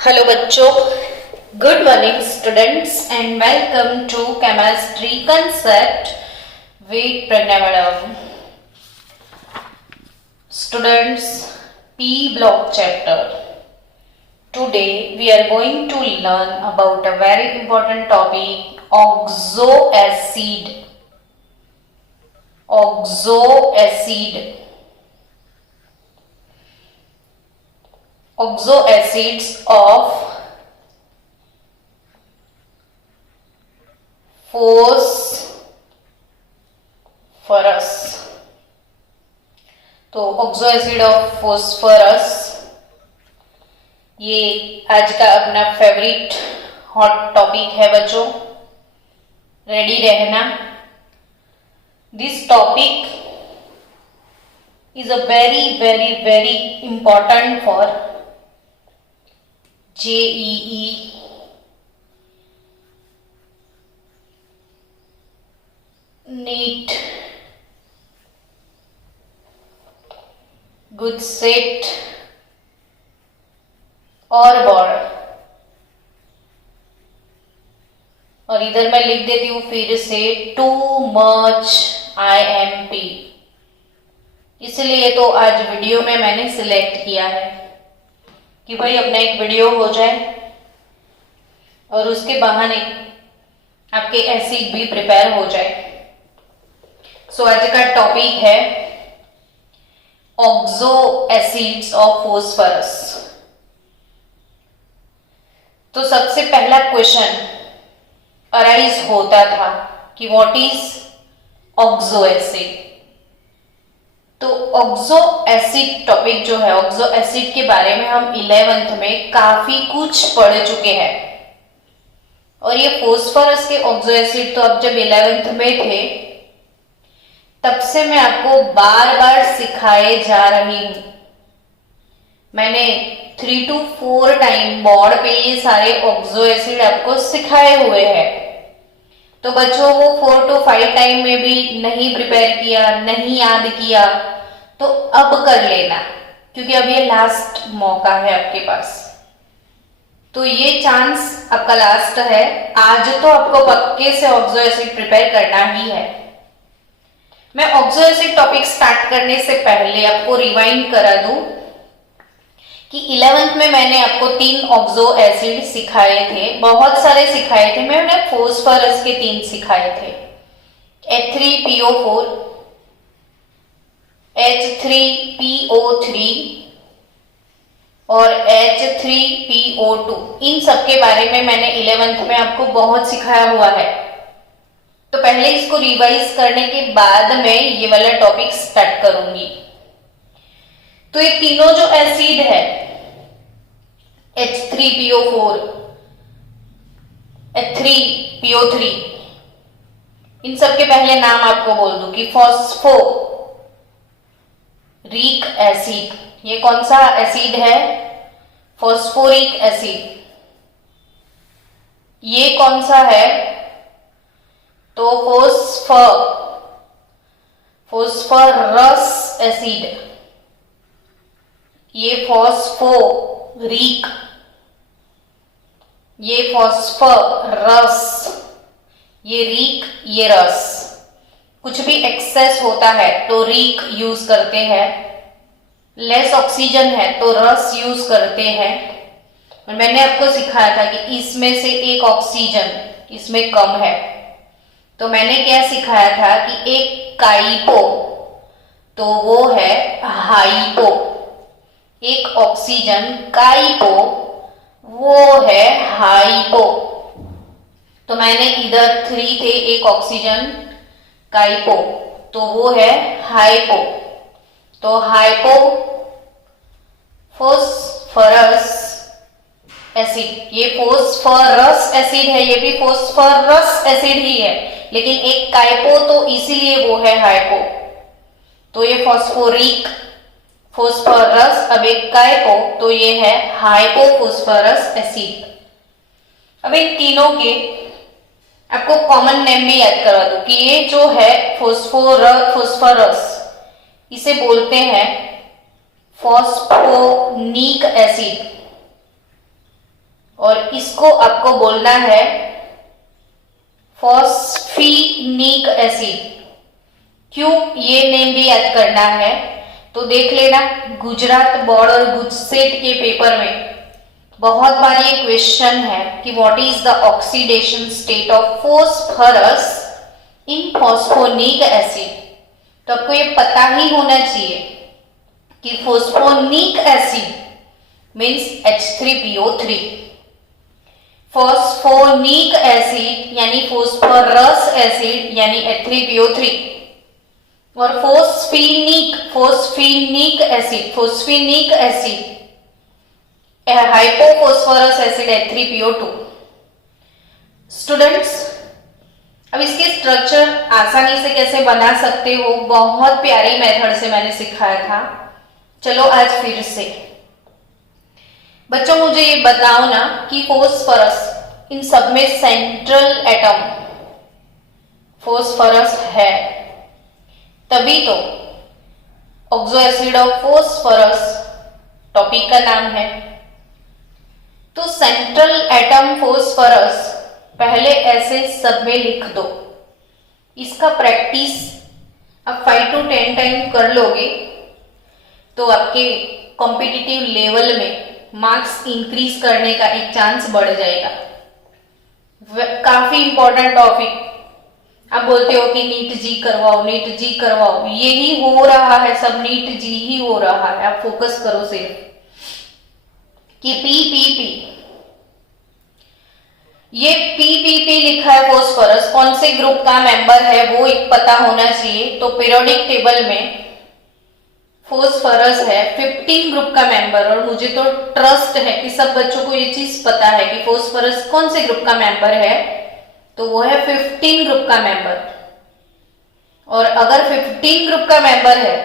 Hello बच्चों, good morning students and welcome to chemistry concept with Pragya madam. Students, P block chapter. Today we are going to learn about a very important topic, oxoacid. Oxoacids of phosphorus. तो oxo acid of phosphorus, ये आज का अपना favourite hot topic है बच्चों। Ready रहना। This topic is a very very very important for JEE, NEET, good set और board. और इधर मैं लिख देती हूं फिर से टू मच IMP। इसलिए तो आज वीडियो में मैंने सिलेक्ट किया है कि भाई अपना एक वीडियो हो जाए और उसके बहाने आपके एसिड भी प्रिपेयर हो जाए। सो आज का टॉपिक है ऑक्सो एसिड्स ऑफ फॉस्फोरस। तो सबसे पहला क्वेश्चन अराइज होता था कि व्हाट इज ऑक्सो एसिड। तो ऑक्सो एसिड टॉपिक जो है, ऑक्सो एसिड के बारे में हम 11th में काफी कुछ पढ़ चुके हैं। और ये फॉस्फोरस के ऑक्सो एसिड तो अब जब 11th में थे तब से मैं आपको बार बार सिखाए जा रही हूं। मैंने 3 to 4 टाइम बोर्ड पे ये सारे ऑक्सो एसिड आपको सिखाए हुए हैं। तो बच्चों वो 4 to 5 टाइम में भी नहीं प्रिपेयर किया, नहीं याद किया, तो अब कर लेना, क्योंकि अब ये लास्ट मौका है आपके पास। तो ये चांस आपका लास्ट है। आज तो आपको पक्के से ऑक्सो एसिड प्रिपेयर करना ही है। मैं ऑक्सो एसिड टॉपिक स्टार्ट करने से पहले आपको रिवाइंड करा दूं कि 11th में मैंने आपको 3 ऑक्सो एसिड सिखाए थे, बहुत सारे सिखाए थे। मैंने फॉस्फोरस के 3 सिखाए थे, H3PO4, H3PO3 और H3PO2। इन सब के बारे में मैंने 11th में आपको बहुत सिखाया हुआ है। तो पहले इसको रिवाइज करने के बाद मैं ये वाला टॉपिक स्टार्ट करूंगी। तो ये तीनों जो एसिड है, H3PO4, H3PO3, इन सब के पहले नाम आपको बोल दूं कि फॉस्फोरिक एसिड। ये कौन सा एसिड है? Phosphoric acid. ये कौन सा है? तो फॉस्फोरस एसिड। ये फॉस्फोरिक, ये फॉस्फोरस, ये रीक, ये रस। कुछ भी एक्सेस होता है तो रीक यूज करते हैं, लेस ऑक्सीजन है तो रस यूज करते हैं। और मैंने आपको सिखाया था कि इसमें से एक ऑक्सीजन इसमें कम है, तो मैंने क्या सिखाया था कि एक काइपो, तो वो है हाइपो। एक ऑक्सीजन काइपो, वो है हाइपो। तो मैंने इधर 3 थे, एक ऑक्सीजन काइपो, तो वो है हाइपो। तो हाइपो फॉस्फोरस एसिड, ये फॉस्फोरस एसिड है, ये भी फॉस्फोरस एसिड ही है, लेकिन एक काइपो तो इसीलिए वो है हाइपो। तो ये फॉस्फोरिक, फॉस्फोरस, अब एक काइपो, तो ये है हाइपोफॉस्फोरस एसिड। अब इन तीनों के आपको कॉमन नेम भी याद करवा दूं कि ये जो है फॉस्फोरस, इसे बोलते हैं फॉस्फोनिक एसिड। और इसको आपको बोलना है फॉस्फीनिक एसिड। क्यों ये नेम भी याद करना है तो देख लेना, गुजरात बोर्ड और गुजसेट के पेपर में बहुत बार ये क्वेश्चन है कि what is the oxidation state of phosphorus in phosphonic acid. तो आपको ये पता ही होना चाहिए कि phosphonic acid means H3PO3, phosphonic acid यानी फॉस्फोरस एसिड यानी H3PO3, और phosphinic acid hypophosphorous acid H3PO2। Students, अब इसके स्ट्रक्चर आसानी से कैसे बना सकते हो, बहुत प्यारी मेथड से मैंने सिखाया था। चलो आज फिर से बच्चों मुझे ये बताओ ना कि फॉस्फोरस इन सब में सेंट्रल एटम फॉस्फोरस है, तभी तो oxo acid of phosphorus topic का नाम है। तो सेंट्रल एटम फॉस्फोरस पहले ऐसे सब में लिख दो। इसका प्रैक्टिस आप 5 to 10 टाइम कर लोगे तो आपके कॉम्पिटिटिव लेवल में मार्क्स इंक्रीज करने का एक चांस बढ़ जाएगा। काफी इंपॉर्टेंट टॉपिक। आप बोलते हो कि नीट जी करवाओ, यही हो रहा है, सब नीट जी ही हो रहा है। आप फोकस करो सिर्फ कि पीपीपी, ये पीपीपी लिखा है फॉस्फोरस, कौन से ग्रुप का मेंबर है वो एक पता होना चाहिए। तो पीरियोडिक टेबल में फॉस्फोरस है 15 ग्रुप का मेंबर, और मुझे तो ट्रस्ट है कि सब बच्चों को ये चीज पता है कि फॉस्फोरस कौन से ग्रुप का मेंबर है, तो वो है 15 ग्रुप का मेंबर। और अगर 15 ग्रुप का मेंबर है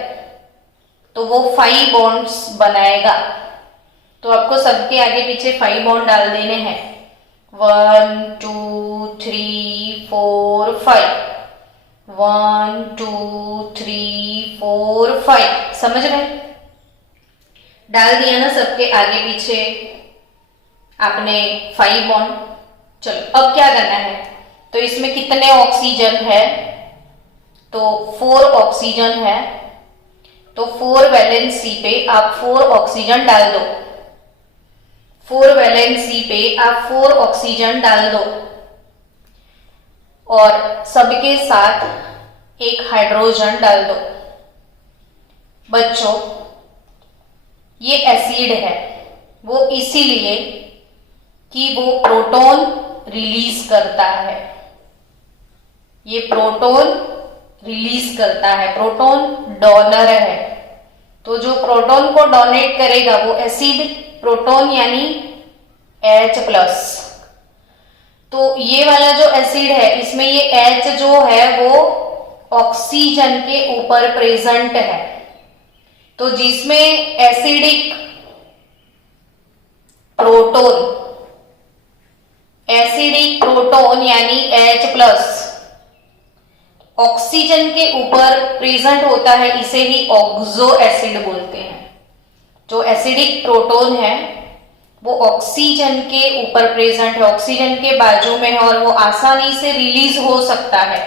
तो वो 5 बॉन्ड्स बनाएगा। तो आपको सबके आगे पीछे 5 बॉन्ड डाल देने हैं, 1 2 3 4 5, 1 2 3 4 5, समझ रहे? डाल दिया ना सबके आगे पीछे आपने 5 बॉन्ड। चलो अब क्या करना है, तो इसमें कितने ऑक्सीजन है, तो 4 ऑक्सीजन है, तो 4 वैलेंसी पे आप 4 ऑक्सीजन डाल दो, 4 वैलेंसी पे आप 4 ऑक्सीजन डाल दो, और सबके साथ एक हाइड्रोजन डाल दो। बच्चों ये एसिड है, वो इसीलिए कि वो प्रोटॉन रिलीज करता है, ये प्रोटॉन रिलीज करता है, प्रोटॉन डोनर है। तो जो प्रोटॉन को डोनेट करेगा वो एसिड प्रोटॉन यानी H+। तो ये वाला जो एसिड है इसमें ये H जो है वो ऑक्सीजन के ऊपर प्रेजेंट है। तो जिसमें एसिडिक प्रोटोन यानी H+ ऑक्सीजन के ऊपर प्रेजेंट होता है, इसे ही ऑक्सो एसिड बोलते हैं। जो एसिडिक प्रोटोन है वो ऑक्सीजन के ऊपर प्रेजेंट है, ऑक्सीजन के बाजू में है, और वो आसानी से रिलीज हो सकता है।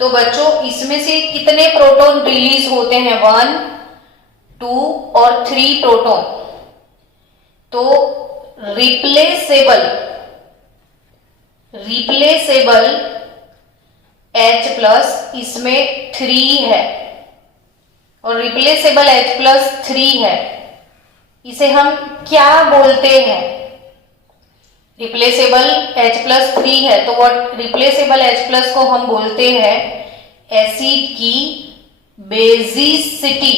तो बच्चों इसमें से कितने प्रोटॉन रिलीज होते हैं, 1 2 और 3 प्रोटॉन। तो रिप्लेसेबल H+ इसमें 3 है, और रिप्लेसेबल H+3 है। इसे हम क्या बोलते हैं, रिप्लेसेबल H+3 है तो वो रिप्लेसेबल H+ को हम बोलते हैं एसिड की बेसिसिटी।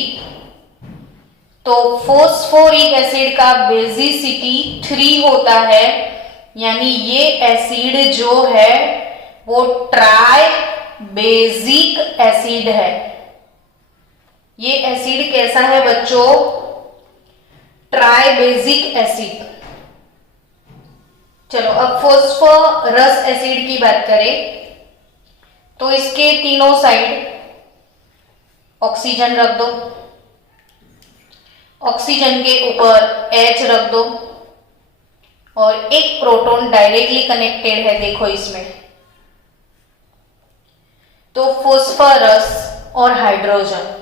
तो फॉस्फोरिक एसिड का बेसिसिटी 3 होता है, यानी ये एसिड जो है वो ट्राई बेसिक एसिड है। ये एसिड कैसा है बच्चों, ट्राई बेसिक एसिड। चलो अब फॉस्फोरस एसिड की बात करें तो इसके तीनों साइड ऑक्सीजन रख दो, ऑक्सीजन के ऊपर H रख दो, और एक प्रोटॉन डायरेक्टली कनेक्टेड है, देखो इसमें। तो फॉस्फोरस और हाइड्रोजन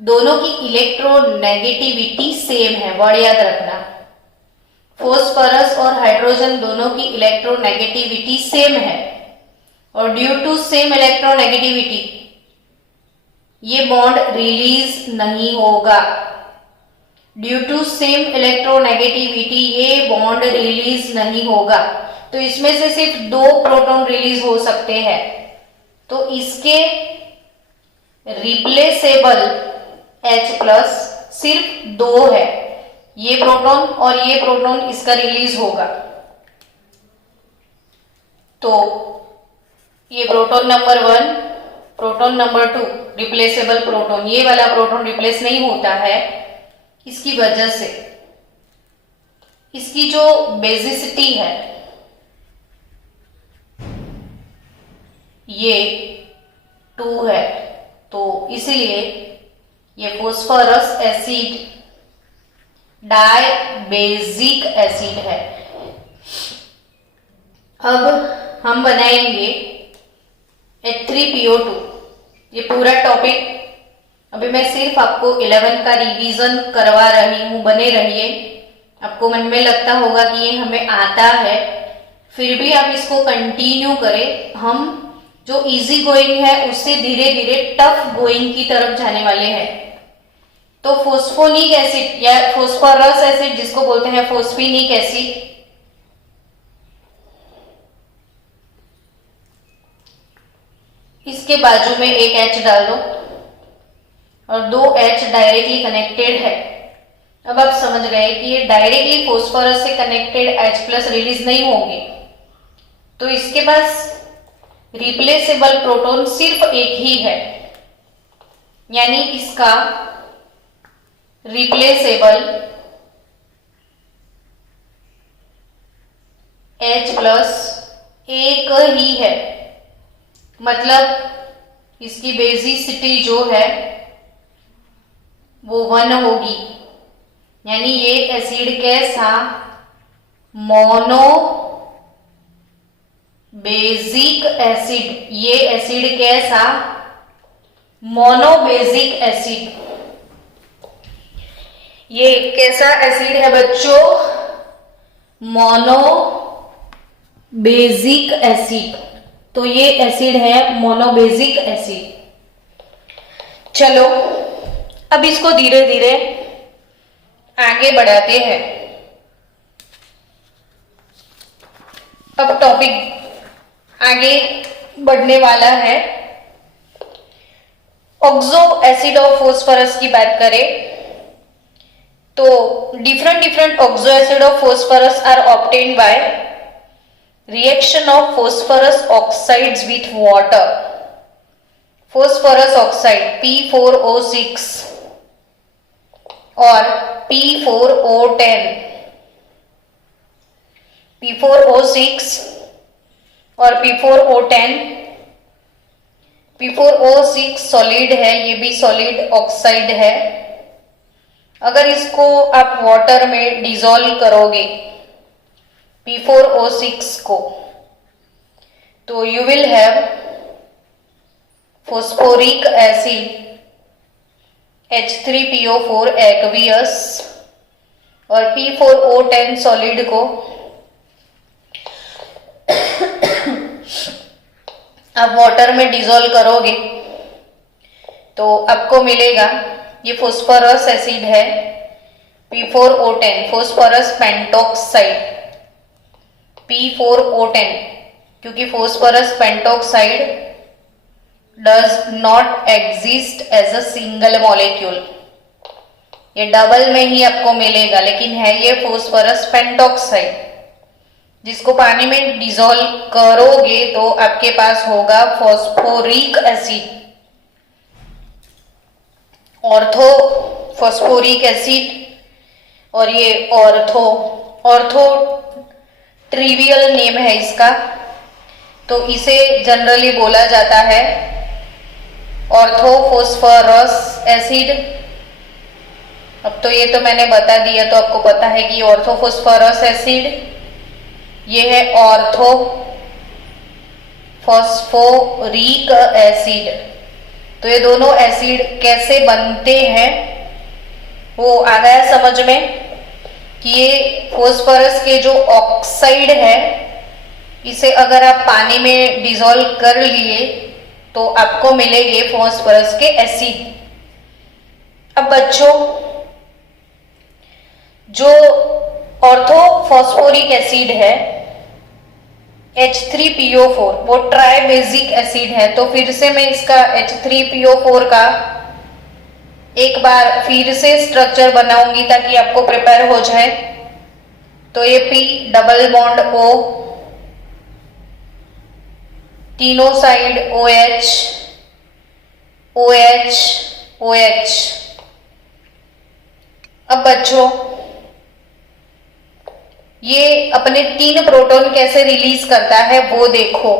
दोनों की इलेक्ट्रोनेगेटिविटी सेम है, वर्ड याद रखना। फॉस्फोरस और हाइड्रोजन दोनों की इलेक्ट्रोनेगेटिविटी सेम है, और ड्यू टू सेम इलेक्ट्रोनेगेटिविटी ये बॉन्ड रिलीज नहीं होगा। ड्यू टू सेम इलेक्ट्रोनेगेटिविटी ये बॉन्ड रिलीज नहीं होगा। तो इसमें से सिर्फ 2 प्रोटॉन रिलीज हो सकते हैं, तो इसके रिप्लेसेबल H+ सिर्फ 2 है, ये प्रोटॉन और ये प्रोटॉन, इसका रिलीज होगा। तो ये proton number 1, proton number 2 replaceable proton, ये वाला प्रोटॉन रिप्लेस नहीं होता है। इसकी वजह से इसकी जो बेसिसिटी है ये 2 है, तो इसीलिए ये फॉस्फोरस एसिड डाइबेजिक एसिड है। अब हम बनाएंगे H3PO2। ये पूरा टॉपिक अभी मैं सिर्फ आपको 11 का रिवीजन करवा रही हूँ, बने रहिए। आपको मन में लगता होगा कि ये हमें आता है, फिर भी आप इसको कंटिन्यू करें। हम जो इजी गोइंग है उससे धीरे धीरे टफ गोइंग की तरफ जाने वाले हैं। तो फोस्फोनिक एसिड या फॉस्फोरस एसिड जिसको बोलते हैं फोस्फेनिक एसिड, इसके बाजू में एक H डाल दो और 2 H डायरेक्टली कनेक्टेड है। अब आप समझ गए कि ये डायरेक्टली फॉस्फोरस से कनेक्टेड H+ रिलीज नहीं होंगे, तो इसके पास रिप्लेसेबल प्रोटॉन सिर्फ एक ही है, यानी इसका रिप्लेसेबल H+ एक ही है। मतलब इसकी बेसिसिटी जो है वो 1 होगी, यानी ये एसिड कैसा मोनो बेसिक एसिड, ये एसिड कैसा मोनोबेसिक एसिड। ये कैसा एसिड है बच्चों? Mono basic acid. तो ये एसिड है मोनोबेसिक एसिड। चलो अब इसको धीरे धीरे आगे बढ़ाते हैं। अब टॉपिक आगे बढ़ने वाला है। ऑक्सो एसिड ऑफ फॉस्फोरस की बात करें तो different oxo acid of phosphorus are obtained by reaction of phosphorus oxides with water. Phosphorus oxide P4O6 और P4O10, P4O6 और P4O10। P4O6 सॉलिड है, ये भी सॉलिड ऑक्साइड है। अगर इसको आप वाटर में डिसॉल्व करोगे P4O6 को, तो you will have phosphoric acid H3PO4 aqueous, और P4O10 सॉलिड को आप वाटर में डिसॉल्व करोगे तो आपको मिलेगा, ये फॉस्फोरस एसिड है P4O10, फॉस्फोरस पेंटॉक्साइड P4O10, क्योंकि phosphorus pentoxide does not exist as a single molecule, ये डबल में ही आपको मिलेगा, लेकिन है ये फॉस्फोरस पेंटॉक्साइड, जिसको पानी में डिसॉल्व करोगे तो आपके पास होगा phosphoric acid, ortho phosphoric acid. और ये ऑर्थो ट्रिवियल नेम है इसका, तो इसे जनरली बोला जाता है ऑर्थोफॉस्फोरस एसिड अब तो ये तो मैंने बता दिया, तो आपको पता है कि ऑर्थोफॉस्फोरस एसिड, ये है ऑर्थोफॉस्फोरिक एसिड। तो ये दोनों एसिड कैसे बनते हैं वो आ गया समझ में कि ये फॉस्फोरस के जो ऑक्साइड है, इसे अगर आप पानी में डिसॉल्व कर लिए तो आपको मिलेंगे फॉस्फोरस के एसिड। अब बच्चों, जो ऑर्थोफॉस्फोरिक एसिड है H3PO4, वो ट्राइबेजिक एसिड है। तो फिर से मैं इसका H3PO4 का एक बार फिर से स्ट्रक्चर बनाऊंगी ताकि आपको प्रिपेयर हो जाए। तो ये P डबल बॉन्ड O, तीनों साइड OH OH OH। अब बच्चों, ये अपने 3 प्रोटॉन कैसे रिलीज करता है वो देखो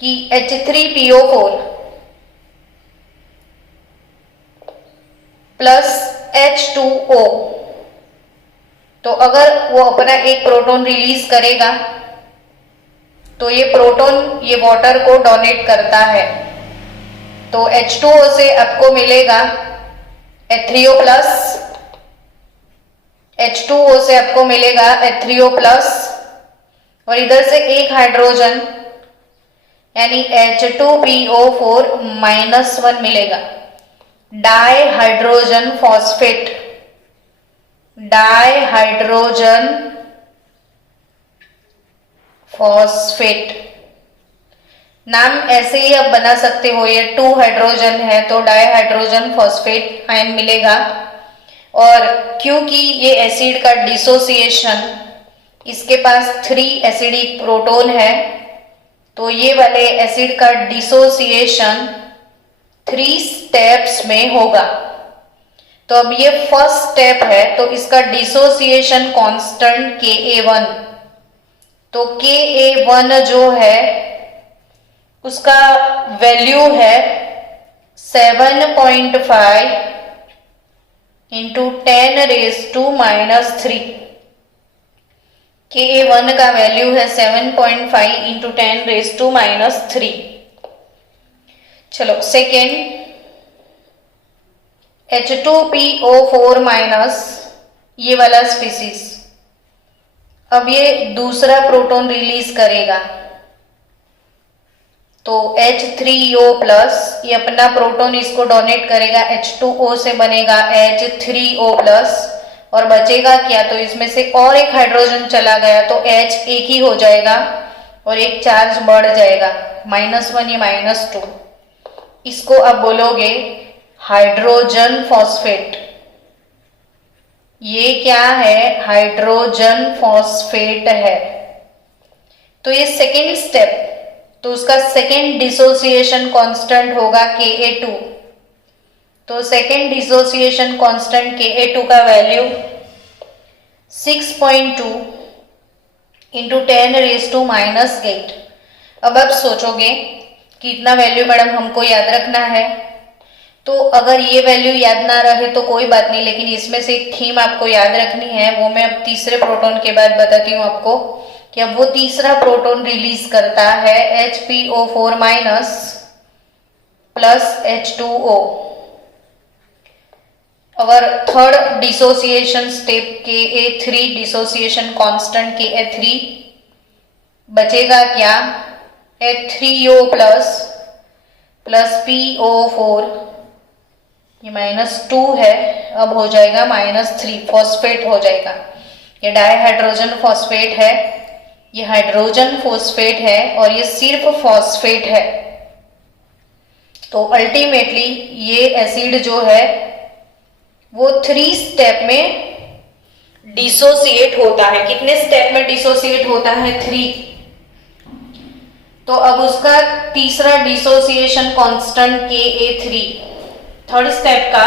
कि H3PO4 प्लस H2O, तो अगर वो अपना एक प्रोटॉन रिलीज करेगा तो ये प्रोटॉन ये वाटर को डोनेट करता है। तो H2O से आपको मिलेगा H3O प्लस, H2O से आपको मिलेगा H3O प्लस, और इधर से एक हाइड्रोजन यानी H2PO4 -1 मिलेगा। डाइहाइड्रोजन फॉस्फेट, डाइहाइड्रोजन फॉस्फेट नाम ऐसे ही आप बना सकते हो। ये 2 हाइड्रोजन है तो डाइहाइड्रोजन फॉस्फेट आयन मिलेगा। और क्योंकि ये एसिड का डिसोसिएशन, इसके पास 3 एसिडिक प्रोटॉन है, तो ये वाले एसिड का डिसोसिएशन 3 स्टेप्स में होगा। तो अब ये फर्स्ट स्टेप है, तो इसका डिसोसिएशन कांस्टेंट Ka1, तो Ka1 जो है उसका वैल्यू है 7.5 इंटू 10⁻⁻3। Ka1 का वैल्यू है 7.5 इंटू 10⁻⁻3। चलो सेकेंड, H2PO4- ये वाला स्पीसीज, अब ये दूसरा प्रोटॉन रिलीज करेगा। तो H3O प्लस, ये अपना प्रोटॉन इसको डोनेट करेगा, H2O से बनेगा H3O प्लस, और बचेगा क्या, तो इसमें से और एक हाइड्रोजन चला गया तो H एक ही हो जाएगा और एक चार्ज बढ़ जाएगा, -1 या -2। इसको आप बोलोगे हाइड्रोजन फॉस्फेट। ये क्या है, हाइड्रोजन फॉस्फेट है। तो ये सेकेंड स्टेप, तो उसका सेकेंड डिसोसिएशन कांस्टेंट होगा Ka2। तो सेकेंड डिसोसिएशन कांस्टेंट Ka2 का वैल्यू 6.2 इंटू 10⁻⁻8। अब आप सोचोगे कि इतना वैल्यू मैडम हमको याद रखना है, तो अगर ये वैल्यू याद ना रहे तो कोई बात नहीं, लेकिन इसमें से एक थीम आपको याद रखनी है, वो मैं अब तीसरे प्रोटॉन के बाद बताती हूँ आपको कि अब वो तीसरा प्रोटॉन रिलीज करता है HPO4- प्लस H2O। और third dissociation step Ka3 dissociation constant Ka3, बचेगा क्या, H3O प्लस PO4, ये -2 है, अब हो जाएगा -3, फॉस्फेट हो जाएगा। ये डाइहाइड्रोजन फॉस्फेट है, ये हाइड्रोजन फॉस्फेट है, और ये सिर्फ फॉस्फेट है। तो अल्टीमेटली ये एसिड जो है वो 3 स्टेप में डिसोसिएट होता है। कितने स्टेप में डिसोसिएट होता है, 3। तो अब उसका तीसरा dissociation constant Ka3, third step का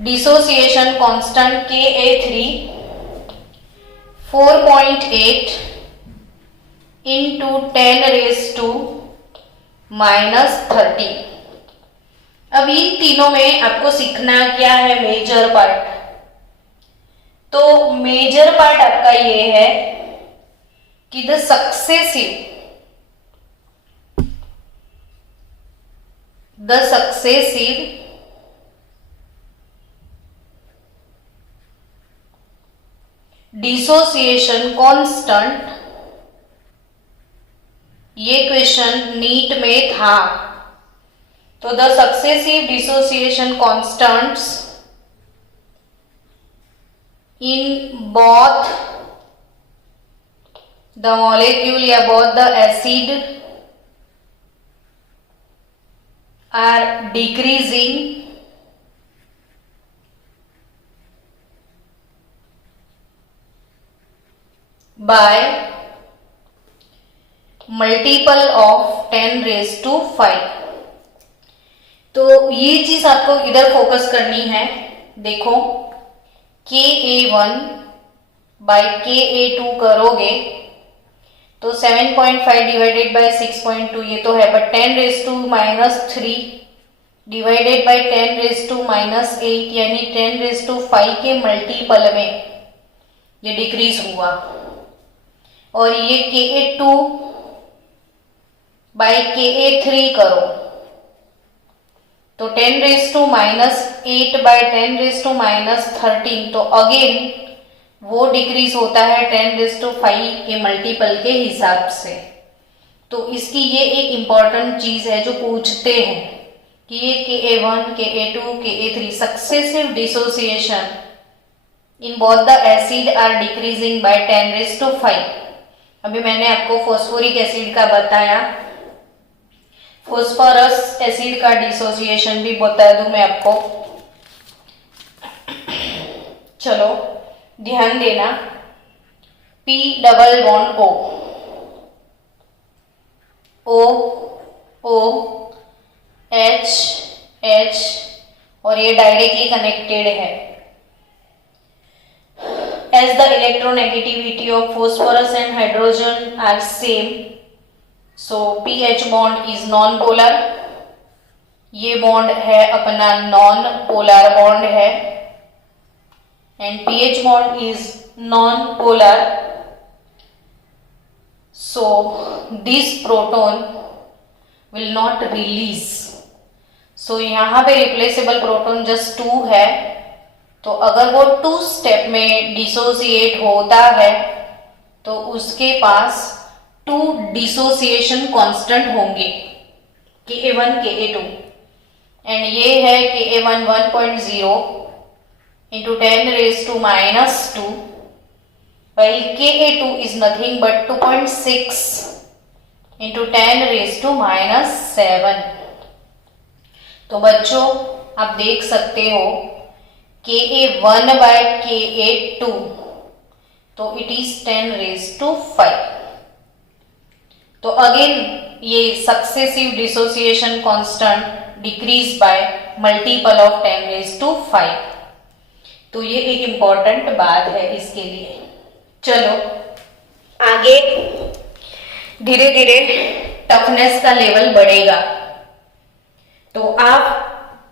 डिसोसिएशन कांस्टेंट Ka3 4.8 इंटू 10⁻⁻30। अब इन तीनों में आपको सीखना क्या है, मेजर पार्ट। तो मेजर पार्ट आपका ये है कि द सक्सेसिव डिसोसिएशन कांस्टेंट, ये क्वेश्चन नीट में था। तो the successive dissociation constants in both the molecule या both the acid are decreasing by multiple of 10⁵. तो ये चीज आपको इधर फोकस करनी है। देखो Ka1 बाय Ka2 करोगे तो 7.5 डिवाइडेड बाय 6.2 ये तो है, बट 10⁻³ डिवाइडेड बाय 10⁻⁸ यानी 10⁵ के मल्टीपल में ये डिक्रीज हुआ। और ये Ka2 बाय Ka3 करो तो 10⁻⁸ बाय 10⁻13, तो अगेन वो डिक्रीज होता है 10⁵ के मल्टीपल के हिसाब से। तो इसकी ये एक इंपॉर्टेंट चीज है जो पूछते हैं कि ये Ka1, Ka2, Ka3 successive dissociation in both the acid are decreasing by 10⁵. अभी मैंने आपको फॉस्फोरिक एसिड का बताया, फॉस्फोरस एसिड का डिसोसिएशन भी बता दूं मैं आपको। चलो ध्यान देना, P double bond O, O H H और ये डायरेक्टली कनेक्टेड है। As the electronegativity of phosphorus and hydrogen are same, so pH bond is non-polar. ये बॉन्ड है अपना नॉन पोलर बॉन्ड है, and pH bond is non-polar. So this proton will not release. So यहाँ पे replaceable proton just 2 है, तो अगर वो 2 स्टेप में डिसोसिएट होता है तो उसके पास 2 डिसोसिएशन कांस्टेंट होंगे, Ka1, Ka2, एंड ये है Ka1 1.0 into 10⁻², while Ka2 is nothing but 2.6 into 10⁻⁷. तो बच्चों आप देख सकते हो Ka1 बाय Ka2, तो इट इज 10⁵. तो अगेन ये successive dissociation constant decrease by multiple of 10⁵. तो ये एक इंपॉर्टेंट बात है इसके लिए। चलो आगे धीरे धीरे टफनेस का लेवल बढ़ेगा, तो आप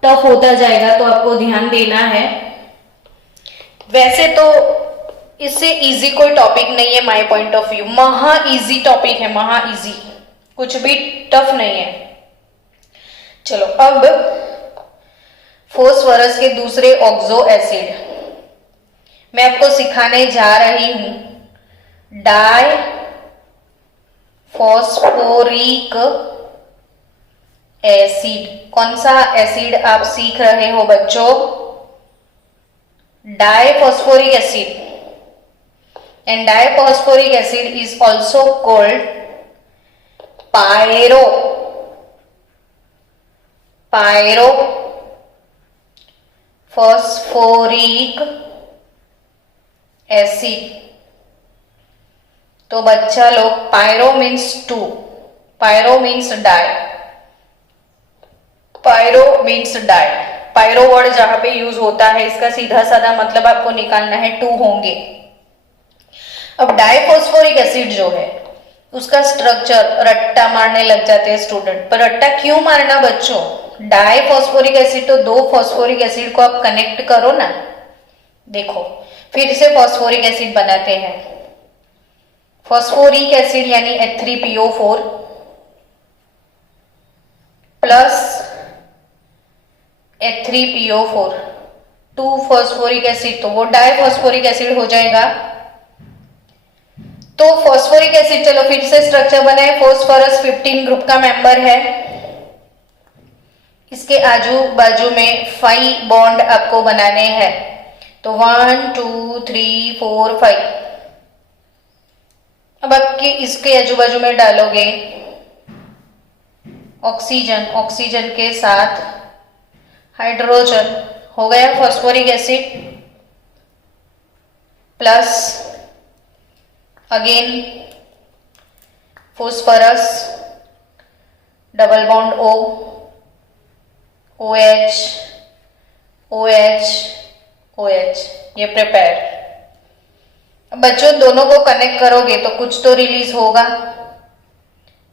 टफ होता जाएगा तो आपको ध्यान देना है। वैसे तो इससे इजी कोई टॉपिक नहीं है, माय पॉइंट ऑफ व्यू महा इजी टॉपिक है, महा इजी, कुछ भी टफ नहीं है। चलो अब फॉस्फोरस के दूसरे ऑक्सो एसिड मैं आपको सिखाने जा रही हूं, डाई फॉस्फोरिक एसिड। कौन सा एसिड आप सीख रहे हो बच्चों? Diphosphoric acid, and diphosphoric acid is also called pyrophosphoric acid. तो बच्चा लोग pyro means 2, pyro means di, pyro means di. Pyro word जहां पे यूज होता है इसका सीधा साधा मतलब आपको निकालना है 2 होंगे। अब डाइफॉस्फोरिक एसिड जो है उसका स्ट्रक्चर, रट्टा मारने लग जाते हैं स्टूडेंट, पर रट्टा क्यों मारना बच्चों? डाई फॉस्फोरिक एसिड, तो 2 फॉस्फोरिक एसिड को आप कनेक्ट करो ना, देखो फिर से फॉस्फोरिक एसिड बनाते हैं। फॉस्फोरिक एसिड यानी H3PO4 plus H3PO4, 2 phosphoric acid, तो वो डाई फॉस्फोरिक एसिड हो जाएगा। तो फॉस्फोरिक एसिड, चलो फिर से स्ट्रक्चर बनाए। फॉस्फोरस 15 ग्रुप का मेंबर है, इसके आजू बाजू में 5 बॉन्ड आपको बनाने हैं। तो 1 2 3 4 5। अब आपके इसके आजू बाजू में डालोगे ऑक्सीजन, ऑक्सीजन के साथ हाइड्रोजन, हो गया phosphoric acid plus again phosphorus, double bond O, OH, OH, OH, ये प्रिपेयर। अब बच्चों दोनों को कनेक्ट करोगे तो कुछ तो रिलीज होगा,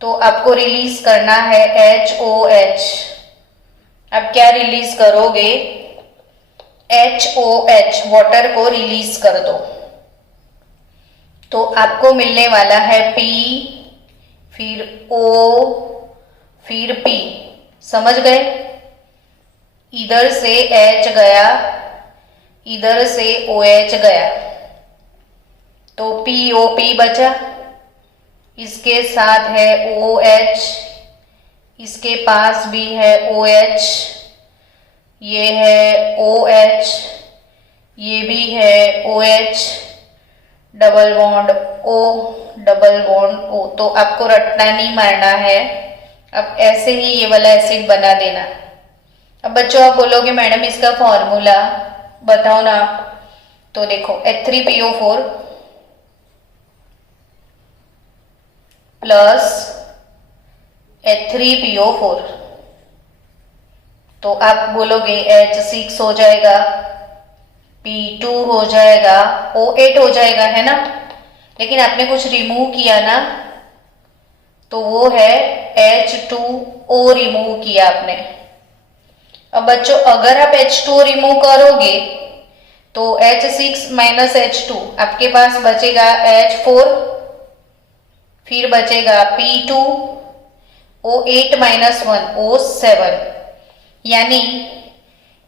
तो आपको रिलीज करना है HOH। अब क्या रिलीज करोगे? HOH, वाटर को रिलीज कर दो, तो आपको मिलने वाला है P, फिर O, फिर P। समझ गए? इधर से H गया, इधर से OH गया, तो POP बचा, इसके साथ है OH, इसके पास भी है OH, ये है OH, ये भी है OH, double bond O, double bond O। तो आपको रटना नहीं मारना है, अब ऐसे ही ये वाला एसिड बना देना। अब बच्चों आप बोलोगे मैडम इसका फॉर्मूला बताओ ना, तो देखो H3PO4 प्लस H3PO4, तो आप बोलोगे H6 हो जाएगा, P2 हो जाएगा, O8 हो जाएगा, है ना। लेकिन आपने कुछ रिमूव किया ना, तो वो है H2O रिमूव किया आपने। अब बच्चों अगर आप H2O रिमूव करोगे तो H6 माइनस H2, आपके पास बचेगा H4, फिर बचेगा P2, O8 माइनस 1 O7। यानी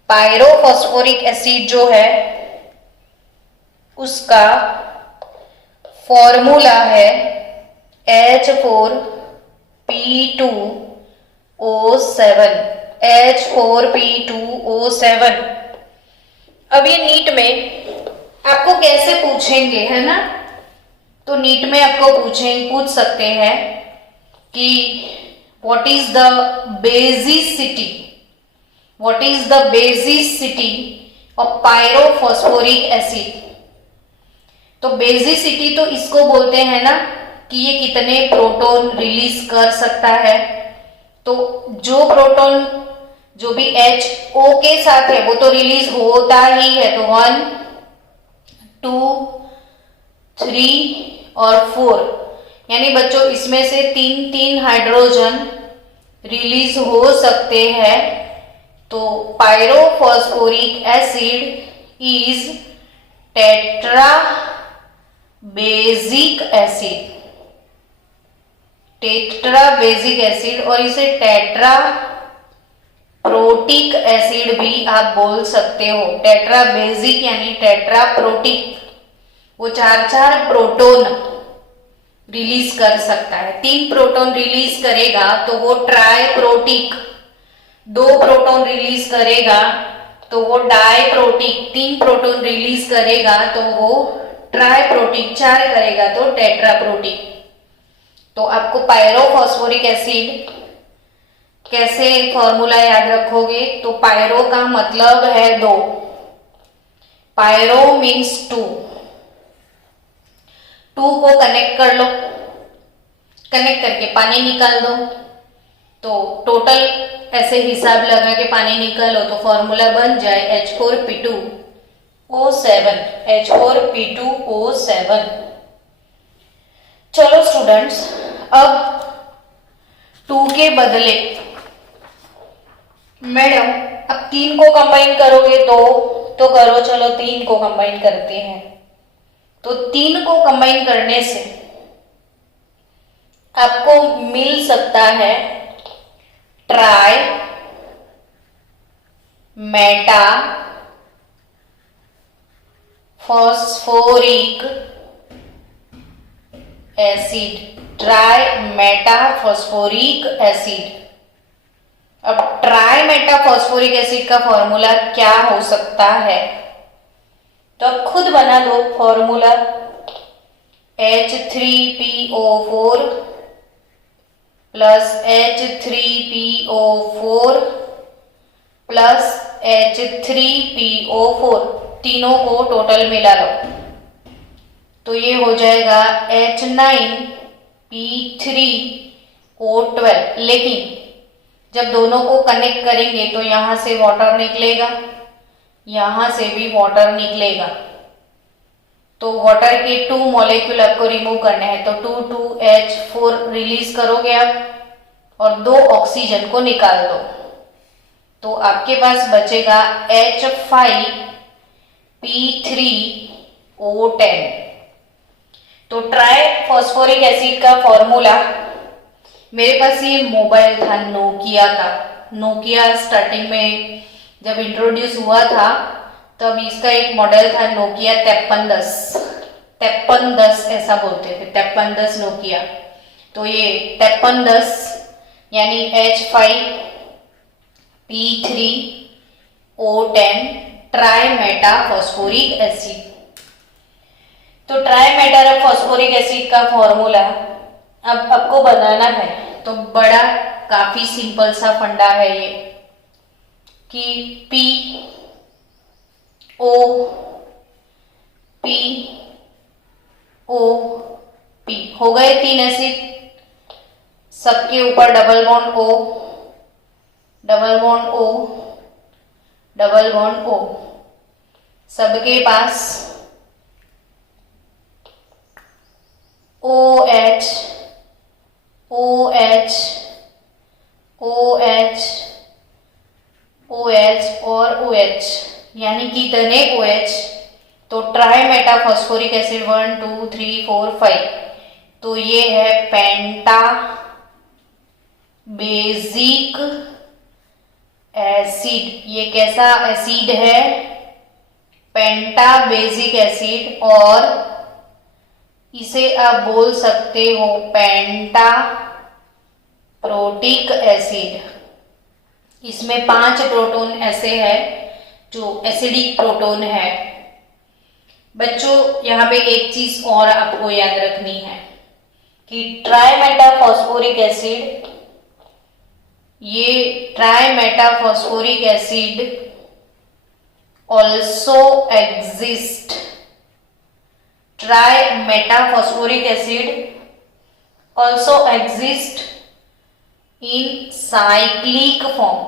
पायरोफॉस्फोरिक एसिड जो है उसका फॉर्मूला है H4P2O7, H4P2O7। अब ये नीट में आपको कैसे पूछेंगे, है ना, तो नीट में आपको पूछ सकते हैं कि what is the basicity, what is the basicity of pyrophosphoric acid. तो बेसिसिटी तो इसको बोलते हैं ना कि ये कितने प्रोटॉन रिलीज कर सकता है। तो जो प्रोटॉन जो भी HO के साथ है वो तो रिलीज होता ही है, तो 1 2 3 और 4, यानी बच्चों इसमें से 3 हाइड्रोजन रिलीज हो सकते हैं। तो pyrophosphoric acid is tetra basic acid, tetra basic acid, और इसे टेट्रा प्रोटिक एसिड भी आप बोल सकते हो। टेट्रा बेसिक यानी टेट्रा प्रोटिक, वो 4 प्रोटॉन रिलीज कर सकता है। 3 प्रोटॉन रिलीज करेगा तो वो ट्राई प्रोटिक, 2 प्रोटॉन रिलीज करेगा तो वो डाई प्रोटिक, 3 प्रोटॉन रिलीज करेगा तो वो ट्राई प्रोटिक, 4 करेगा तो टेट्रा प्रोटिक। तो आपको पायरोफॉस्फोरिक एसिड कैसे फॉर्मूला याद रखोगे, तो पायरो का मतलब है 2, पायरो मीन्स 2 को कनेक्ट कर लो, कनेक्ट करके पानी निकाल दो, तो टोटल ऐसे हिसाब लगा के पानी निकालो तो फॉर्मूला बन जाए H4P2O7, H4P2O7। चलो स्टूडेंट्स, अब 2 के बदले मैडम अब 3 को कंबाइन करोगे तो करो, चलो 3 को कंबाइन करते हैं। तो 3 को कंबाइन करने से आपको मिल सकता है try Meta phosphoric acid, try Meta phosphoric acid. अब ट्राई मेटा फॉस्फोरिक एसिड का फॉर्मूला क्या हो सकता है? तो अब खुद बना दो formula, H3PO4 plus H3PO4 plus H3PO4, तीनों को टोटल मिला लो तो ये हो जाएगा H9P3O12। लेकिन जब दोनों को कनेक्ट करेंगे तो यहां से वाटर निकलेगा, यहां से भी वाटर निकलेगा, तो वाटर के 2 मॉलिक्यूल आपको रिमूव करने हैं, तो 2H4 रिलीज करोगे आप और 2 ऑक्सीजन को निकाल दो, तो आपके पास बचेगा H5P3O10। तो ट्राई फॉस्फोरिक एसिड का फॉर्मूला, मेरे पास ये मोबाइल था नोकिया का, नोकिया स्टार्टिंग में जब इंट्रोड्यूस हुआ था तब इसका एक मॉडल था नोकिया 5310, 5310 ऐसा बोलते थे, 5310 नोकिया। तो ये 5310 यानी H5P3O10 try Meta phosphoric acid. तो ट्राई मेटा फॉस्फोरिक एसिड का फॉर्मूला अब आपको बनाना है, तो बड़ा काफी सिंपल सा फंडा है ये कि POP हो गए 3 एसिड, सबके ऊपर double bond O, double bond O, double bond O, सबके पास OH OH OH OH और OH, यानी कि कितने OH? तो ट्राई मेटा फॉस्फोरिक एसिड 1 2 3 4 5, तो ये है पेंटा बेसिक एसिड। ये कैसा एसिड है? पेंटा बेसिक एसिड, और इसे आप बोल सकते हो पेंटा प्रोटिक एसिड। इसमें 5 प्रोटॉन ऐसे हैं जो एसिडिक प्रोटॉन है। बच्चों यहाँ पे एक चीज और आपको याद रखनी है कि ट्राई मेटा फॉस्फोरिक एसिड, ये try Meta phosphoric acid also exist, try Meta phosphoric acid also exist in cyclic form.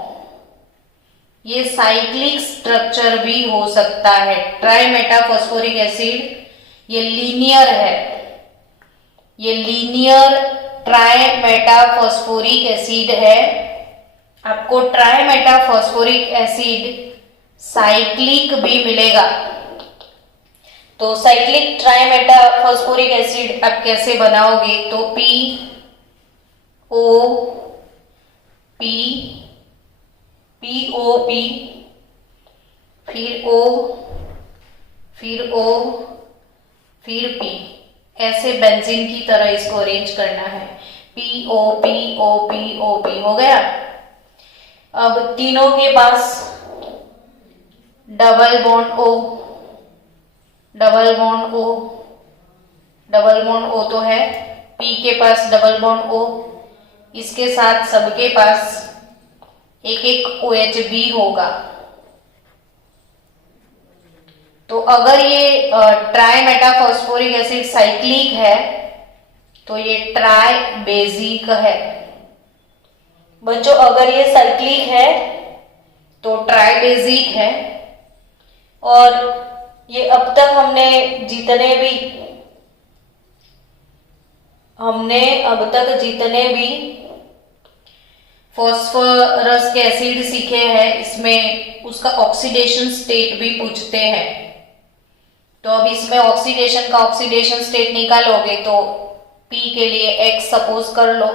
ये साइक्लिक स्ट्रक्चर भी हो सकता है। ट्राई मेटा फॉस्फोरिक एसिड ये लीनियर है, ये linear try Meta phosphoric acid है। आपको try Meta phosphoric acid cyclic भी मिलेगा। तो cyclic try Meta phosphoric acid आप कैसे बनाओगे? तो POP फिर O फिर O फिर P, ऐसे बेंजीन की तरह इसको अरेंज करना है। POP हो गया। अब तीनों के पास double bond O, double bond O, double bond O तो है, P के पास डबल बॉन्ड O, इसके साथ सबके पास एक एक OH भी होगा। तो अगर ये try Meta phosphoric acid cyclic है तो ये ट्राई बेसिक है। बच्चों अगर ये साइक्लिक है तो ट्राई बेसिक है। और ये अब तक हमने जितने भी फॉस्फोरस के एसिड सीखे हैं, इसमें उसका ऑक्सीडेशन स्टेट भी पूछते हैं। तो अब इसमें ऑक्सीडेशन स्टेट निकालोगे तो P के लिए X सपोज कर लो,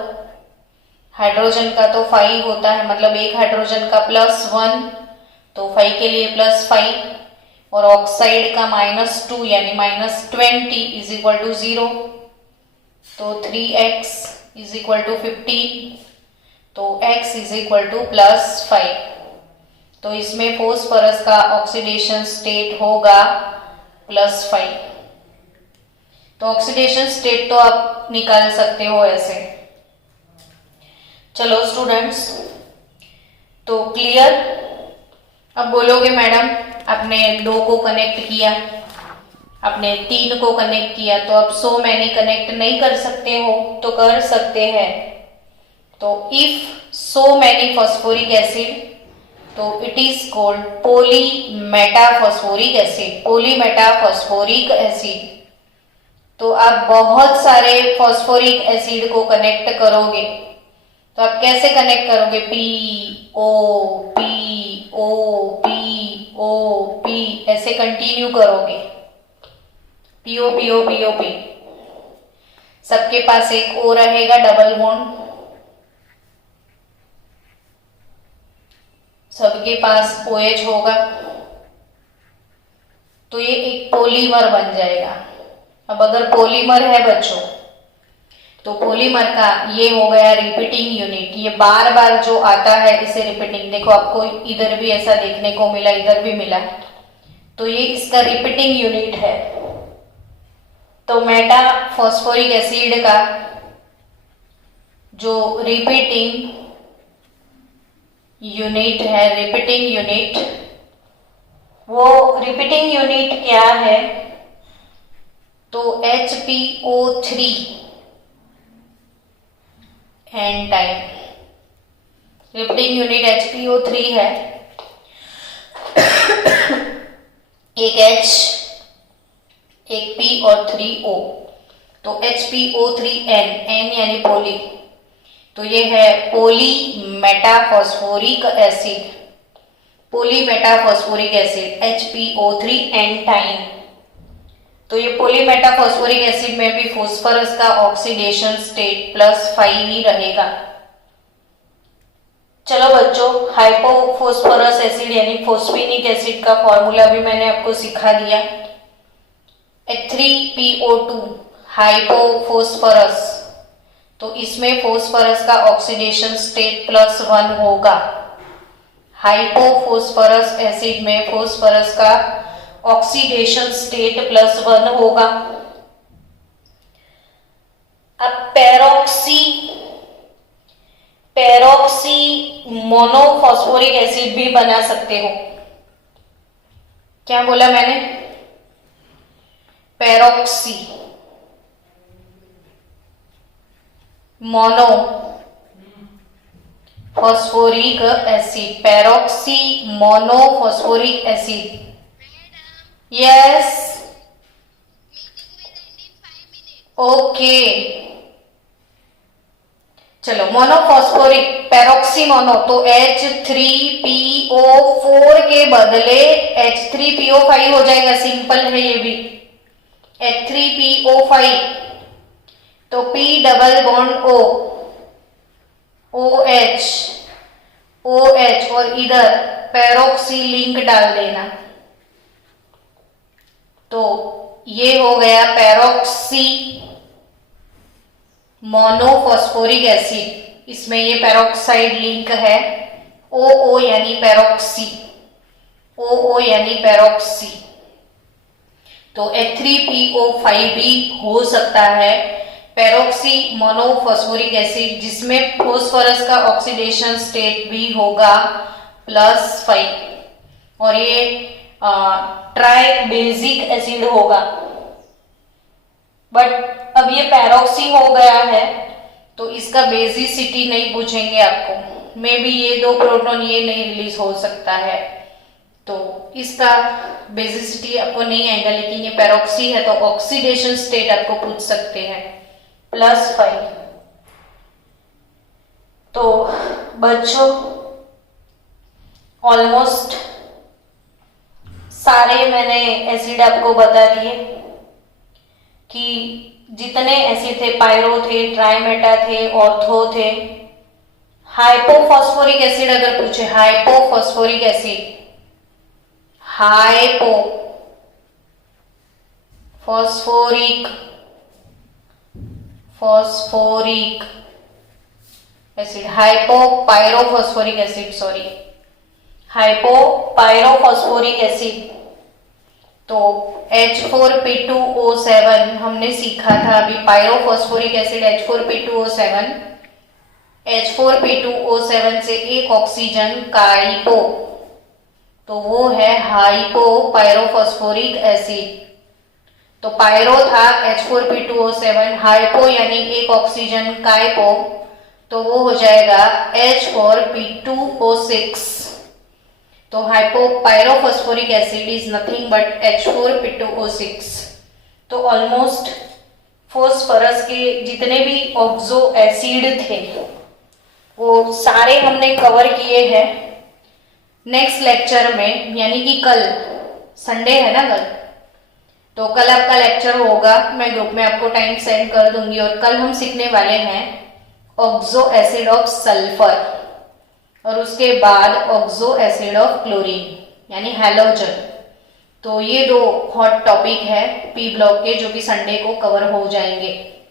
हाइड्रोजन का तो 5 होता है, मतलब एक हाइड्रोजन का +1, तो 5 के लिए +5, और ऑक्साइड का -2 यानी -20 इज इक्वल टू 0, तो 3x इज इक्वल टू 15, तो x इज इक्वल टू +5। तो इसमें फॉस्फोरस का ऑक्सीडेशन स्टेट होगा +5। तो ऑक्सीडेशन स्टेट तो आप निकाल सकते हो ऐसे। चलो स्टूडेंट्स, तो क्लियर? अब बोलोगे मैडम आपने 2 को कनेक्ट किया, आपने 3 को कनेक्ट किया, तो अब so many कनेक्ट नहीं कर सकते हो? तो कर सकते हैं। तो if so many phosphoric acid, तो it is called polymetaphosphoric acid. Polymetaphosphoric acid, तो आप बहुत सारे फॉस्फोरिक एसिड को कनेक्ट करोगे, तो आप कैसे कनेक्ट करोगे? PO PO PO P ऐसे कंटिन्यू करोगे, PO PO PO P। सबके पास एक O रहेगा डबल बॉन्ड, सबके पास OH होगा, तो ये एक पॉलीमर बन जाएगा। अब अगर पॉलीमर है बच्चों, तो पॉलीमर का ये हो गया रिपीटिंग यूनिट। ये बार बार जो आता है इसे रिपीटिंग, देखो आपको इधर भी ऐसा देखने को मिला, इधर भी मिला, तो ये इसका रिपीटिंग यूनिट है। तो मेटा फॉस्फोरिक एसिड का जो रिपीटिंग यूनिट है, रिपीटिंग यूनिट, वो रिपीटिंग यूनिट क्या है? तो HPO3 N time. Repeating unit HPO3 है, एक H, एक P और 3 O, तो HPO3N, N यानी पोली, तो ये है polymetaphosphoric acid. Polymetaphosphoric acid HPO3N time. तो ये पॉलीमेटाफॉस्फोरिक एसिड में भी फॉस्फोरस का ऑक्सीडेशन स्टेट +5 ही रहेगा। चलो बच्चों, हाइपोफॉस्फोरस एसिड यानी फॉस्फेनिक एसिड का फॉर्मूला भी मैंने आपको सिखा दिया। H3PO2 हाइपोफॉस्फोरस, तो इसमें फॉस्फोरस का ऑक्सीडेशन स्टेट +1 होगा। हाइपोफॉस्फोरस एसिड में फॉस्फोरस का ऑक्सीडेशन स्टेट +1 होगा। अब पेरोक्सी मोनोफॉस्फोरिक एसिड भी बना सकते हो। क्या बोला मैंने? Peroxy mono phosphoric acid, peroxy monophosphoric acid. Yes, okay. चलो, मोनोफॉस्फोरिक पेरोक्सी मोनो, तो H3PO4 के बदले H3PO5 हो जाएगा। सिंपल है ये भी, H3PO5, तो P double bond O, OH OH और इधर पेरोक्सी लिंक डाल देना, तो ये हो गया पेरोक्सी मोनोफॉस्फोरिक एसिड। इसमें ये पेरोक्साइड लिंक है, OO यानी पेरोक्सी, OO यानी पेरोक्सी, तो H3PO5 भी हो सकता है पेरोक्सी मोनोफॉस्फोरिक एसिड, जिसमें फॉस्फोरस का ऑक्सीडेशन स्टेट भी होगा +5, और ये ट्राई बेसिक एसिड होगा। बट अब ये पेरोक्सी हो गया है, तो इसका बेसिसिटी नहीं पूछेंगे आपको, मे बी ये 2 प्रोटॉन ये नहीं रिलीज हो सकता है, तो इसका बेसिसिटी आपको नहीं आएगा। लेकिन ये पेरोक्सी है तो ऑक्सीडेशन स्टेट आपको पूछ सकते हैं +5। तो बच्चों ऑलमोस्ट सारे मैंने एसिड आपको बता दिए कि जितने एसिड थे, पायरो थे, ट्राइमेटा थे, ऑर्थो थे। हाइपोफॉस्फोरिक एसिड अगर पूछे, hypophosphoric acid, hypo phosphoric phosphoric acid, hypopyrophosphoric acid, sorry, hypopyrophosphoric acid. तो H4P2O7 हमने सीखा था अभी, पायरोफॉस्फोरिक एसिड H4P2O7, H4P2O7 से एक ऑक्सीजन काइपो, तो वो है हाइपोपायरोफॉस्फोरिक एसिड। तो पायरो था H4P2O7, हाइपो यानी एक ऑक्सीजन काइपो, तो वो हो जाएगा H4P2O6। तो hypopyrophosphoric acid is nothing but H4P2O6। तो ऑलमोस्ट फॉस्फोरस के जितने भी ऑक्सो एसिड थे वो सारे हमने कवर किए हैं। नेक्स्ट लेक्चर में, यानी कि कल संडे है ना कल, तो कल आपका लेक्चर होगा, मैं ग्रुप में आपको टाइम सेंड कर दूंगी। और कल हम सीखने वाले हैं ऑक्सो एसिड ऑफ सल्फर और उसके बाद ऑक्सो एसिड ऑफ क्लोरीन यानी हैलोजन। तो ये दो हॉट टॉपिक है पी ब्लॉक के जो कि संडे को कवर हो जाएंगे।